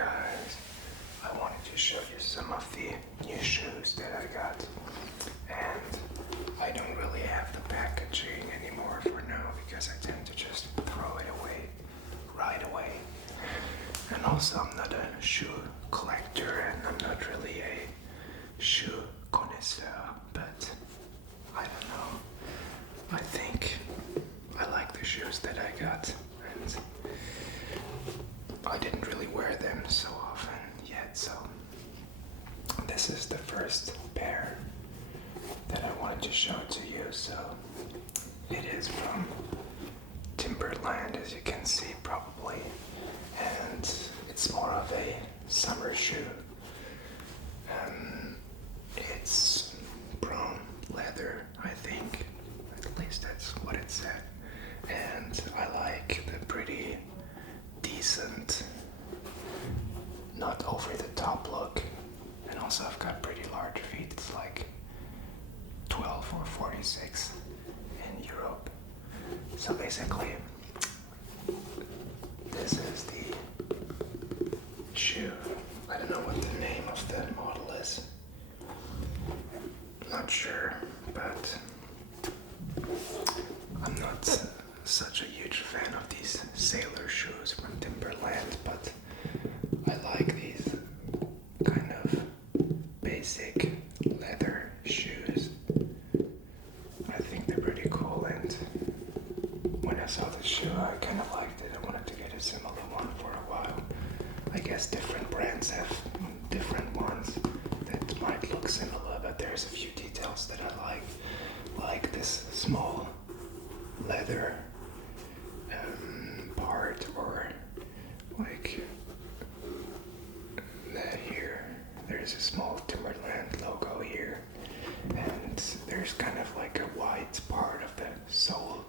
guys, I wanted to show you some of the new shoes that I got, and I don't really have the packaging anymore for now because I tend to just throw it away right away. And also I'm not a shoe collector and I'm not really a shoe connoisseur, but I don't know, I think I like the shoes that I got, and I didn't really wear them so often yet, so this is the first pair that I wanted to show to you. So it is from Timberland, as you can see probably, and it's more of a summer shoe. It's brown leather, I think, at least that's what it said, and I like the pretty decent, not over the top look, and also I've got pretty large feet. It's like 12 or 46 in Europe. So basically this is the shoe. I don't know what the name of the model is, not sure, but I'm not such a huge fan of these sailor shoes from Timberland, but I like these kind of basic leather shoes. I think they're pretty cool, and when I saw the shoe I kind of liked it. I wanted to get a similar one for a while. I guess different brands have different ones that might look similar, but there's a few details that I like this small leather part, or like that here. There's a small Timberland logo here, and there's kind of like a white part of the sole.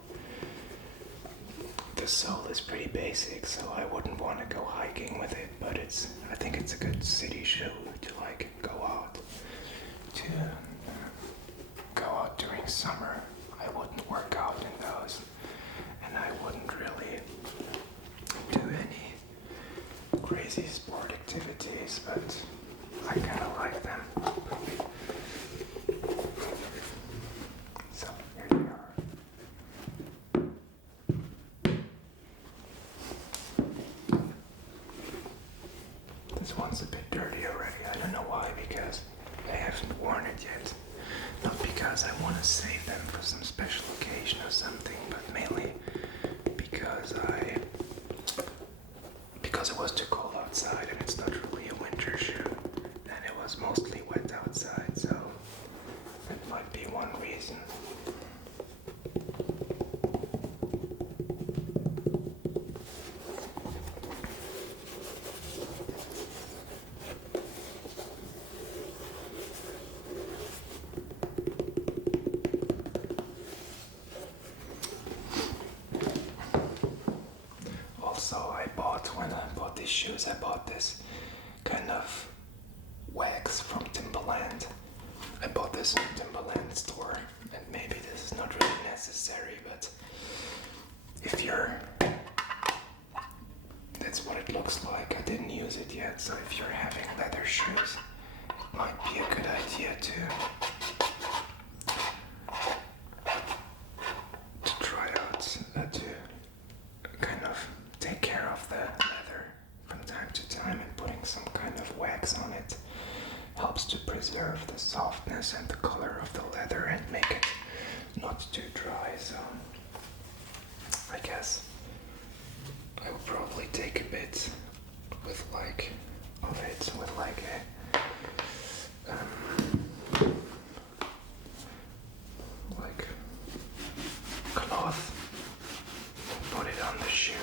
The sole is pretty basic, so I wouldn't want to go hiking with it, but I think it's a good city shoe to like go out during summer. I wouldn't work out in those, and I wouldn't really do any crazy sport activities, but I kind of like them. So here they are. This one's a bit dirty already. I don't know why, because I haven't worn it yet. Not because I want to save them for some special occasion or something, but mainly because it was too cold outside, and it's not really a winter shoe, and it was mostly wet outside, so that might be one reason. When I bought these shoes, I bought this kind of wax from Timberland. I bought this in Timberland store, and maybe this is not really necessary, but that's what it looks like. I didn't use it yet, so if you're having leather shoes, it might be a good idea to try out, to kind of take care of the leather from time to time, and putting some kind of wax on it helps to preserve the softness and the color of the leather and make it not too dry. So I guess I would probably take a bit with like a like cloth, put it on the shoe.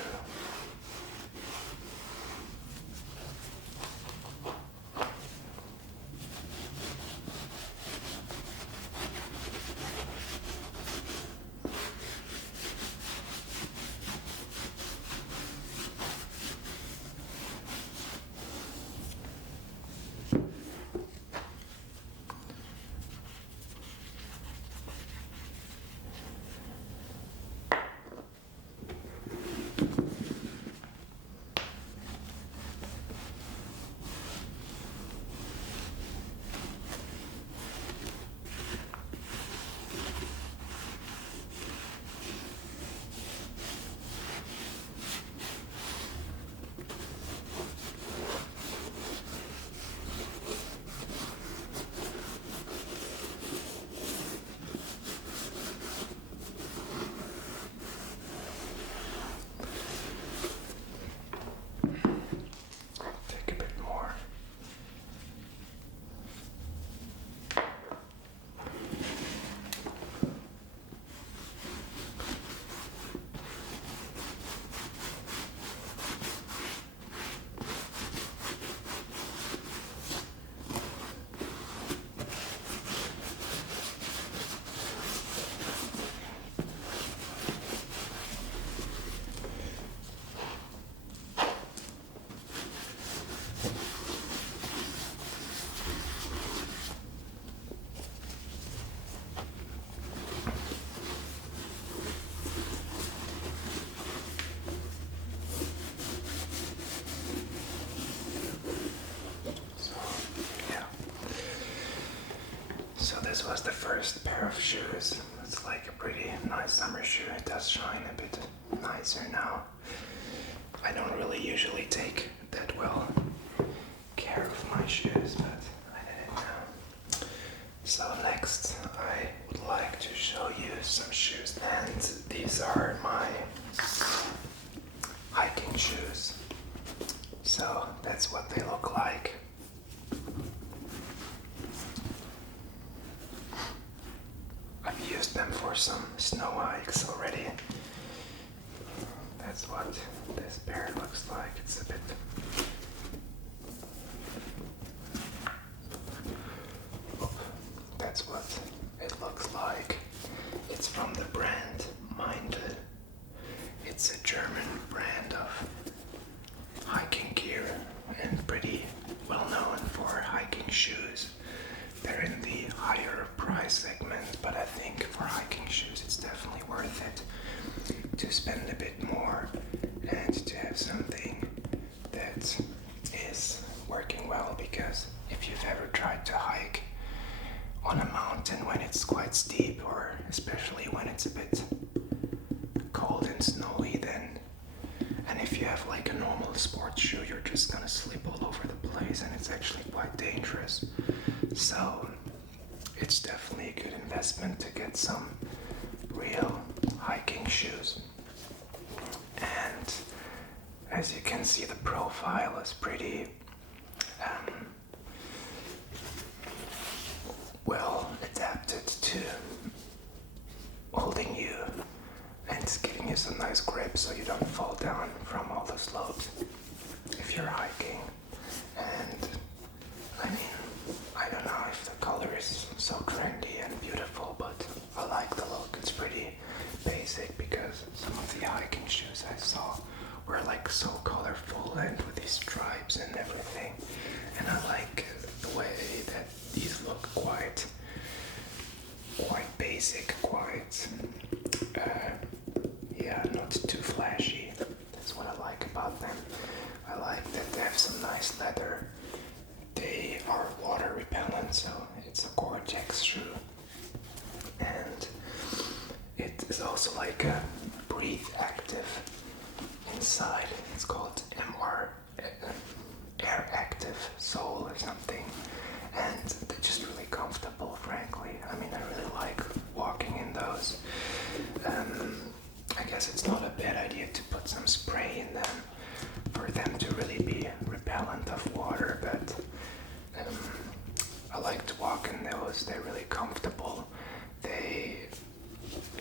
pair of shoes. It's like a pretty nice summer shoe. It does shine a bit nicer now. I don't really usually take that well care of my shoes, but I did it now. So next I would like to show you some shoes, and these are my hiking shoes. So that's what they look like. I've used them for some snow hikes already. That's what this pair looks like. It's a bit that's what it looks like. It's from the brand Minded. It's a German brand of hiking gear and pretty well known for hiking shoes. They're in the higher price segment, but I think for hiking shoes it's definitely worth it to spend a bit more and to have something that is working well, because if you've ever tried to hike on a mountain when it's quite steep, or especially when it's a bit cold and snowy, and if you have like a normal sports shoe, you're just gonna slip all over the place, and it's actually quite dangerous. So it's definitely a good investment to get some real hiking shoes. And as you can see, the profile is pretty well adapted to holding you and giving you some nice grip so you don't fall down from all the slopes if you're hiking. And I mean, I don't know if the color is so trendy and beautiful, but I like the look. It's pretty basic, because some of the hiking shoes I saw were like so colorful and with these stripes and everything. And I like the way that these look quite basic, not too flashy. That's what I like about them. I like that they have some nice leather. They are water repellent, so it's a Gore-Tex shoe. And it is also like a breathe active inside. It's called Air Active Sole or something. And they're just really comfortable, frankly. I mean, I really like walking in those. I guess it's not a bad idea to put some spray in them for them to really be repellent of water, but I like to walk in those. They're really comfortable.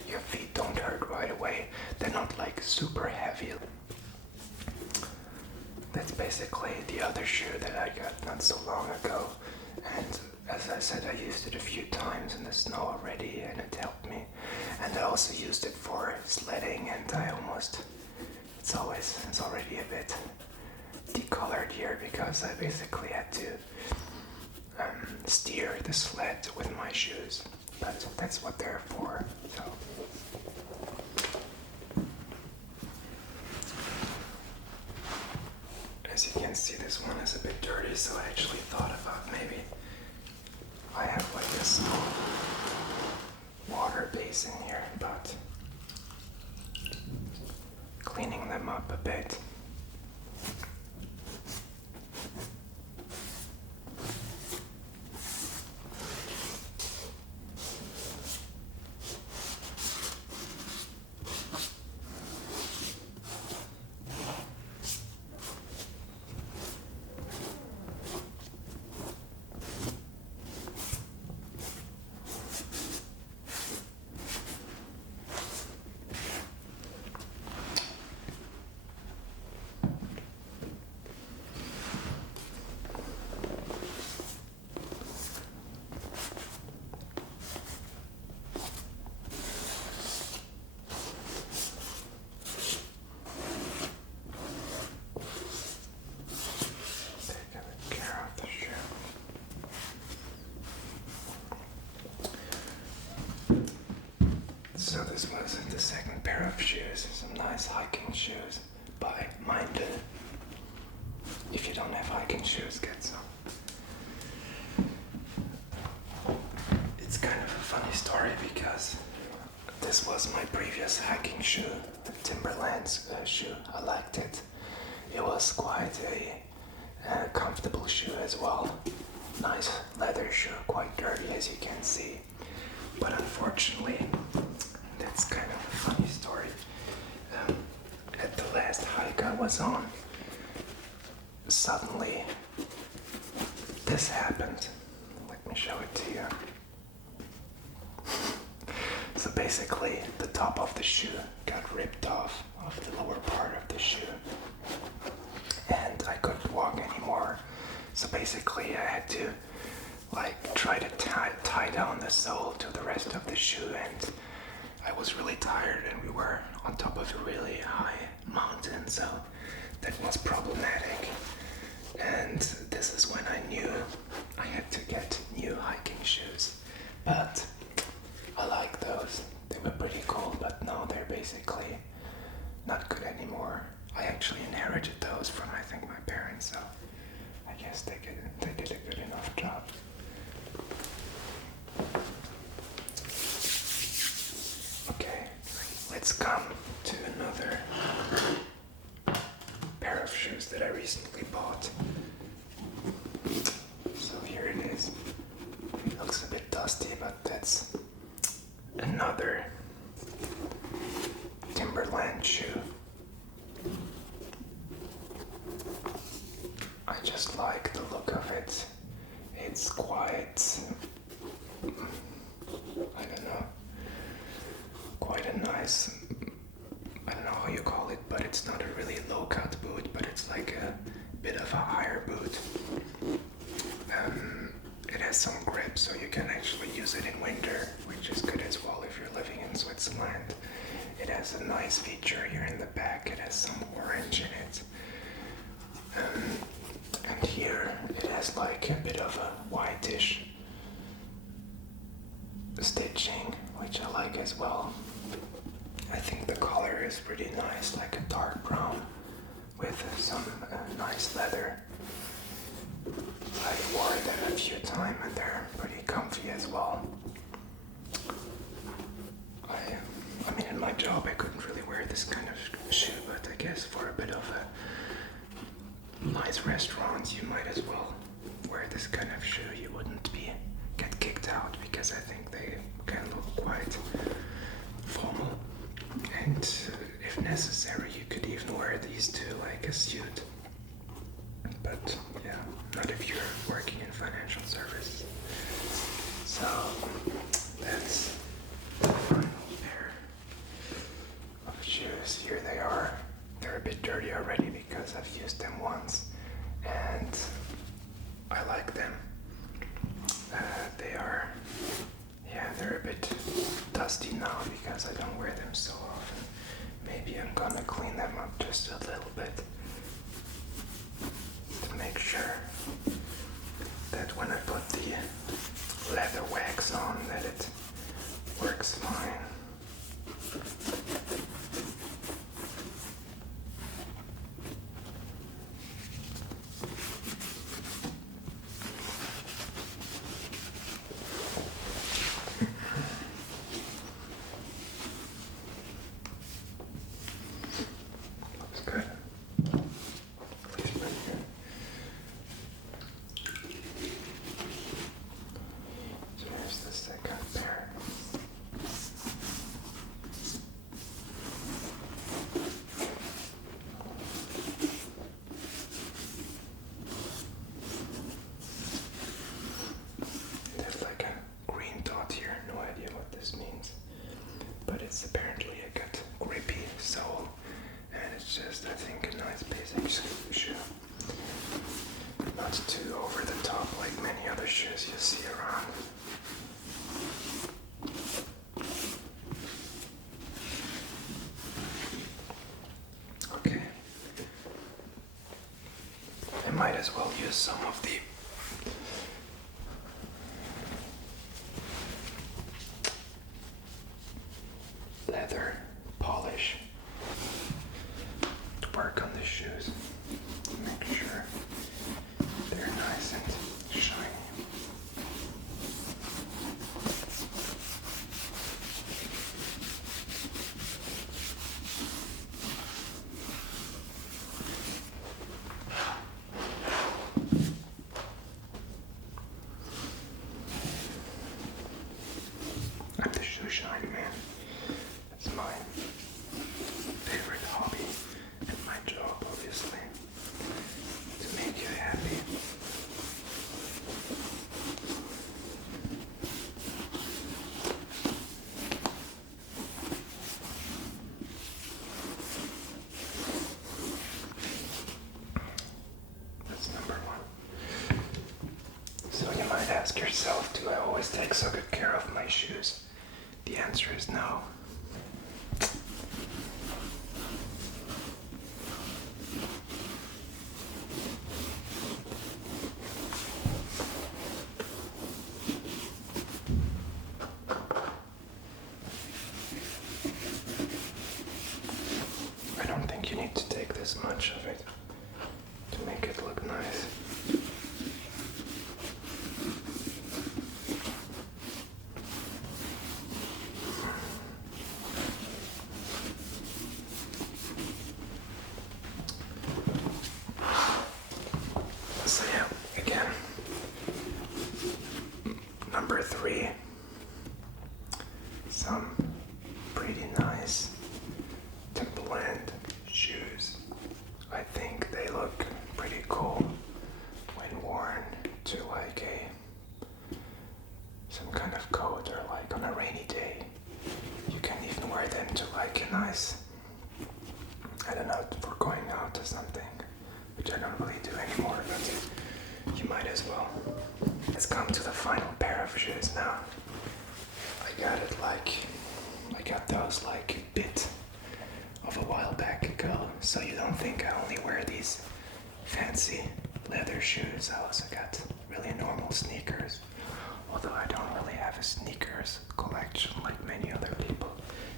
Your feet don't hurt right away. They're not like super heavy. That's basically the other shoe that I got not so long ago. And as I said, I used it a few times in the snow already, and it helped me. And I also used it for sledding, and it's already a bit decolored here, because I basically had to steer the sled with my shoes. But that's what they're for. So as you can see, this one is a bit dirty, so I actually thought about maybe I have like a small water basin here, but cleaning them up a bit. So this was the second pair of shoes, some nice hiking shoes by Minded. If you don't have hiking shoes, get some. It's kind of a funny story was my previous hiking shoe, Timberland's shoe. I liked it. It was quite a comfortable shoe as well. Nice leather shoe, quite dirty as you can see. But unfortunately, that's kind of a funny story. At the last hike I was on, suddenly this happened. Let me show it to you. So basically, the top of the shoe got ripped off of the lower part of the shoe, and I couldn't walk anymore. So basically, I had to try to tie down the sole to the rest of the shoe, and I was really tired, and we were on top of a really high mountain, so that was problematic. And this is when I knew I had to get new hiking shoes. But I like those. They were pretty cool, but now they're basically not good anymore. I actually inherited those from, I think, my parents, so I guess they did a good enough job. Okay, let's come to another pair of shoes that I recently bought. So here it is. It looks a bit dusty, but that's another Timberland shoe. I just like the look of it. It's quite, I don't know, quite a nice, I don't know how you call it, but it's not a really low cut boot, but it's like a bit of a higher boot. It has some grip, so you can actually use it in winter, which is good as well if you're living in Switzerland. It has a nice feature here in the back. It has some orange in it. And here it has like a bit of a whitish stitching, which I like as well. I think the color is pretty nice, like a dark brown with some nice leather. I wore them a few times and they're pretty comfy as well. I mean, in my job I couldn't really wear this kind of shoe, but I guess for a bit of a nice restaurant you might as well wear this kind of shoe. You wouldn't get kicked out, because I think they can look quite formal, and if necessary you could even wear these to like a suit. But yeah, not if you're working in financial services. So that's the final pair of shoes. Here they are. They're a bit dirty already because I've used them once, and I like them. They're a bit dusty now because I don't wear them so often. Maybe I'm gonna clean them up just a little bit to make sure that when I put the leather wax on that it works fine. Looks good. Please put it here. So here's the second pair. There's like a green dot here, no idea what this means, but it's apparently a good grippy sole, and it's just, I think, a nice basic shoe. Not too over the top like many other shoes you see around. Okay. I might as well use some of the leather polish to work on the shoes. Make sure they're nice and shiny. happy. That's number one. So you might ask yourself, do I always take so good care of my shoes? The answer is no. I don't think you need to take this much of it to make it look nice. So yeah, again, number 3, some pretty nice Timberland shoes. I think they look pretty cool when worn to like some kind of coat or like on a rainy day. You can even wear them to like a nice, I don't know, for going out or something, which I don't really do anymore, but you might as well. Let's come to the final pair of shoes now. I got those like a bit of a while back ago, so you don't think I only wear these fancy leather shoes. I also got really normal sneakers, although I don't really have a sneakers collection like many other people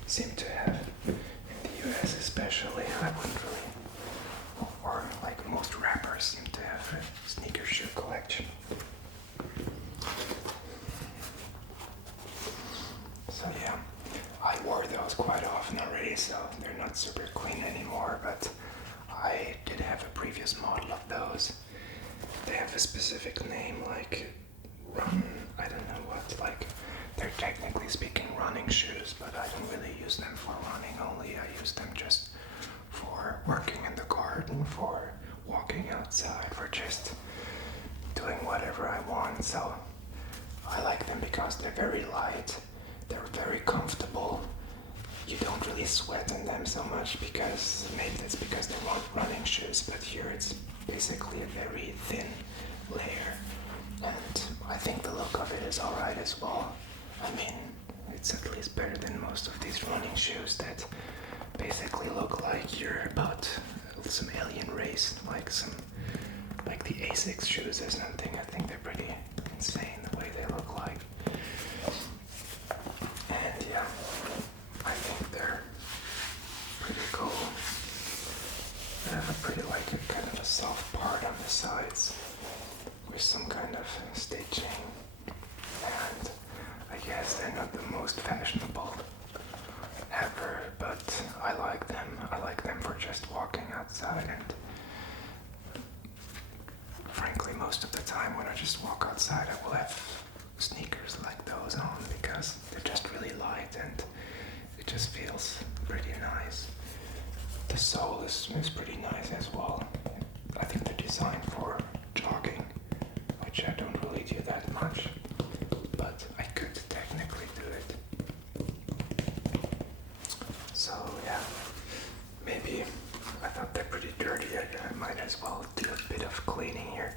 seem to have in the US especially. I wouldn't really, or like most rappers seem to have a sneaker shoe collection. So yeah, I wore those quite often already, so they're not super clean anymore, but I did have a previous model of those. They have a specific name, like I don't know what, like they're technically speaking running shoes, but I don't really use them for running only. I use them just for working in the garden, for walking outside, for just doing whatever I want. So I like them because they're very light, they're very comfortable. You don't really sweat in them so much because maybe that's because they're running shoes, but here it's basically a very thin layer, and I think the look of it is alright as well. I mean, it's at least better than most of these running shoes that basically look like you're about some alien race, like the Asics shoes or something. I think they're pretty insane the way they look like. And yeah, I think they're pretty cool. They have a pretty like a kind of a soft part on the sides with some kind of stitching, and I guess they're not the most fashionable ever, but I like them. I like them for just walking outside, and frankly most of the time when I just walk outside I will have sneakers like those on because they're just really light and it just feels pretty nice. The sole is pretty nice as well. I think they're designed for jogging, which I don't really do that much, but I could technically do it. So yeah, maybe I thought they're pretty dirty. I might as well do a bit of cleaning here.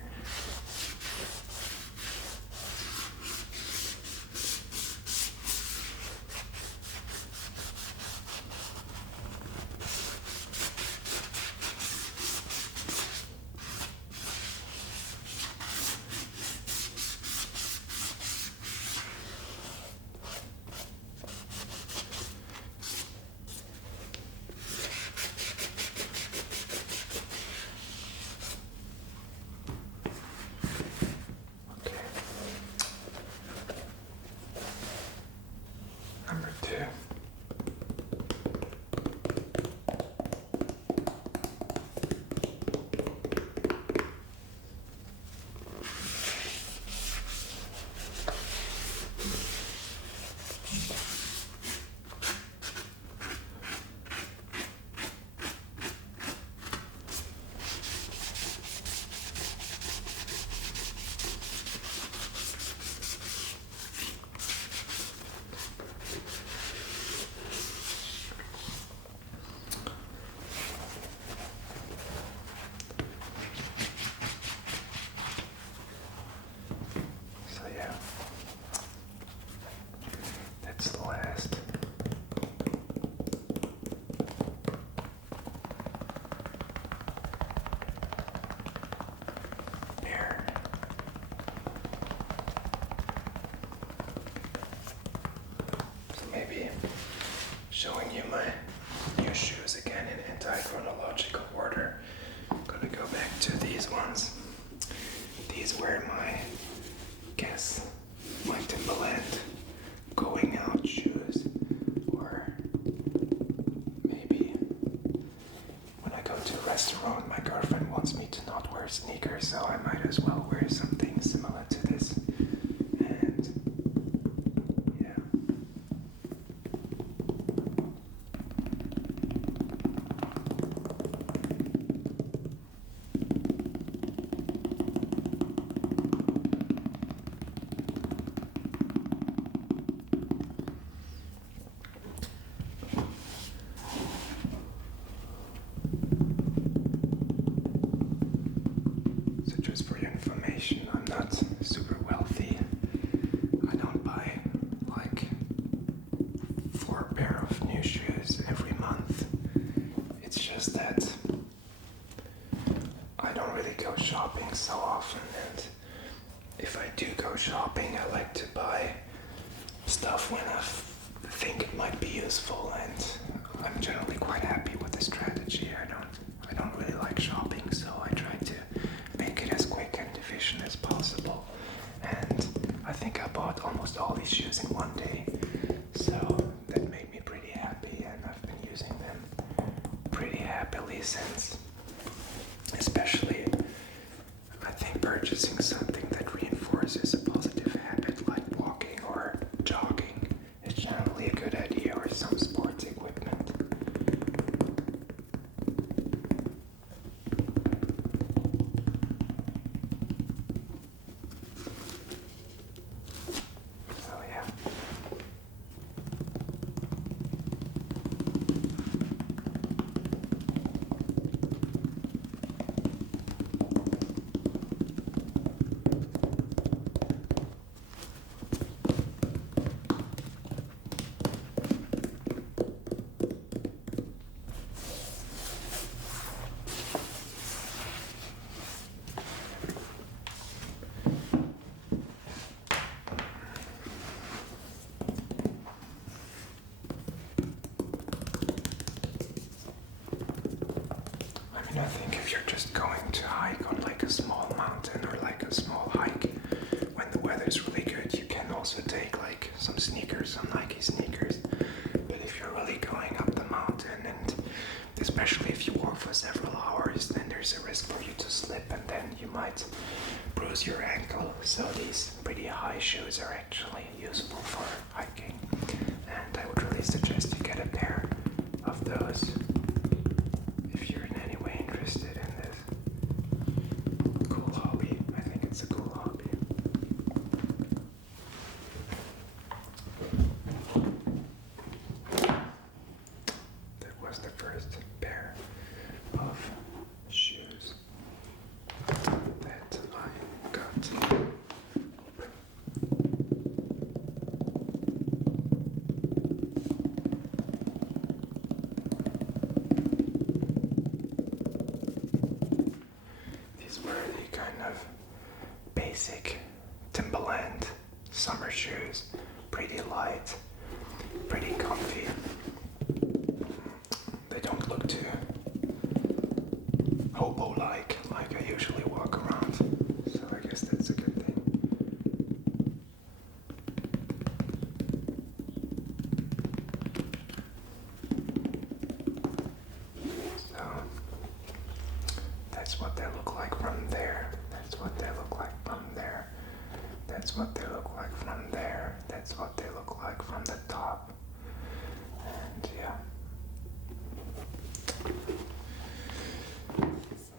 showing you my new shoes again in anti-chronological order. I'm gonna go back to these ones. These were my Timberland going out shoes, or maybe when I go to a restaurant my girlfriend wants me to not wear sneakers, so I might as well wear something similar to this. And yeah. So just for your information, I'm not super wealthy. I don't buy like 4 pair of new shoes every month. It's just that I don't really go shopping so often, and if I do go shopping, I like to buy stuff when I think it might be useful, and I'm generally quite happy with the strategy. I don't really like shopping, so I try to make it as quick and efficient as possible. And I think I bought almost all these shoes in one day, so that made me pretty happy, and I've been using them pretty happily since. Especially, I think purchasing something that reinforces a positive habit like walking or jogging is generally a good idea, or some sports equipment. So yeah. I think if you're just going to hike on like a small mountain or like a small hike, when the weather's really good, you can also take like some sneakers, some Nike sneakers. But if you're really going up the mountain, and especially if you walk for several hours, then there's a risk for you to slip, and then you might bruise your ankle. So these pretty high shoes are actually useful for hiking, and I would really suggest you get a pair of those if you're in any way interested in this cool hobby. I think it's a cool hobby. That was the first pair of shoes that I got. These were the kind of basic Timberland summer shoes, pretty light, pretty comfy. They don't look too hobo-like I usually walk around, so I guess that's a good thing. So that's what they look like from there. That's what they look like from there. That's what they look like from there. That's what they look like from the top. And yeah.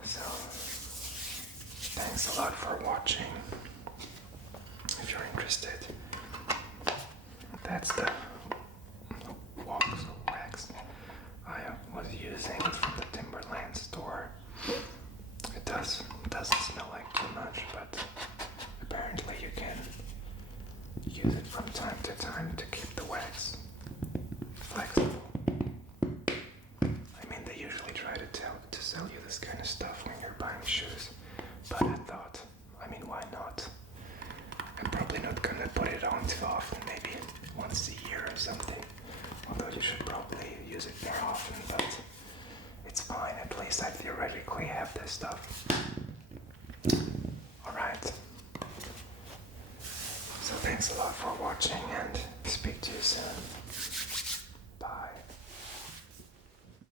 So, thanks a lot for watching. If you're interested, that's the wax I was using from the Timberland store. It doesn't smell like too much, but apparently you can use it from time to time to keep the wax flexible. I mean, they usually try to sell you this kind of stuff when you're buying shoes, but I thought, I mean, why not? I'm probably not gonna put it on too often, maybe once a year or something. Although you should probably use it more often, but it's fine. At least I theoretically have this stuff. Alright. So thanks a lot for watching and speak to you soon.